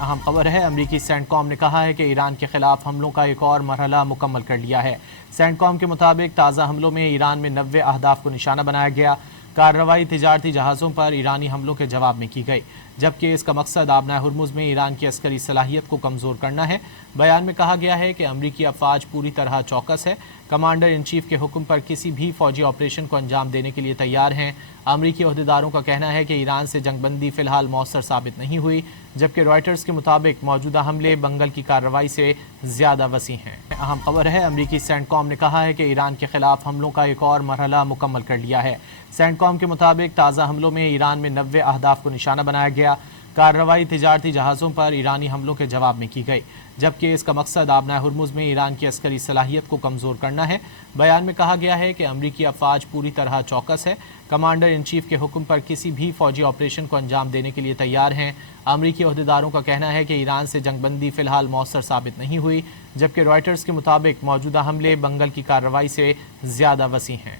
اہم خبر ہے، امریکی سینٹ کام نے کہا ہے کہ ایران کے خلاف حملوں کا ایک اور مرحلہ مکمل کر لیا ہے۔ سینٹ کام کے مطابق تازہ حملوں میں ایران میں 90 اہداف کو نشانہ بنایا گیا۔ کارروائی تجارتی جہازوں پر ایرانی حملوں کے جواب میں کی گئی، جبکہ اس کا مقصد آبنائے ہرمز میں ایران کی عسکری صلاحیت کو کمزور کرنا ہے۔ بیان میں کہا گیا ہے کہ امریکی افواج پوری طرح چوکس ہے، کمانڈر ان چیف کے حکم پر کسی بھی فوجی آپریشن کو انجام دینے کے لیے تیار ہیں۔ امریکی عہدیداروں کا کہنا ہے کہ ایران سے جنگ بندی فی الحال مؤثر ثابت نہیں ہوئی، جبکہ رائٹرز کے مطابق موجودہ حملے بنگل کی کارروائی سے زیادہ وسیع ہیں۔ اہم خبر ہے، امریکی سینٹ کام نے کہا ہے کہ ایران کے خلاف حملوں کا ایک اور مرحلہ مکمل کر لیا ہے۔ سینٹ کام کے مطابق تازہ حملوں میں ایران میں 90 اہداف کو نشانہ بنایا گیا۔ کارروائی تجارتی جہازوں پر ایرانی حملوں کے جواب میں کی گئی، جبکہ اس کا مقصد آبنائے ہرمز میں ایران کی عسکری صلاحیت کو کمزور کرنا ہے۔ بیان میں کہا گیا ہے کہ امریکی افواج پوری طرح چوکس ہے، کمانڈر ان چیف کے حکم پر کسی بھی فوجی آپریشن کو انجام دینے کے لیے تیار ہیں۔ امریکی عہدیداروں کا کہنا ہے کہ ایران سے جنگ بندی فی الحال مؤثر ثابت نہیں ہوئی، جبکہ رائٹرز کے مطابق موجودہ حملے بنگل کی کارروائی سے زیادہ وسیع ہیں۔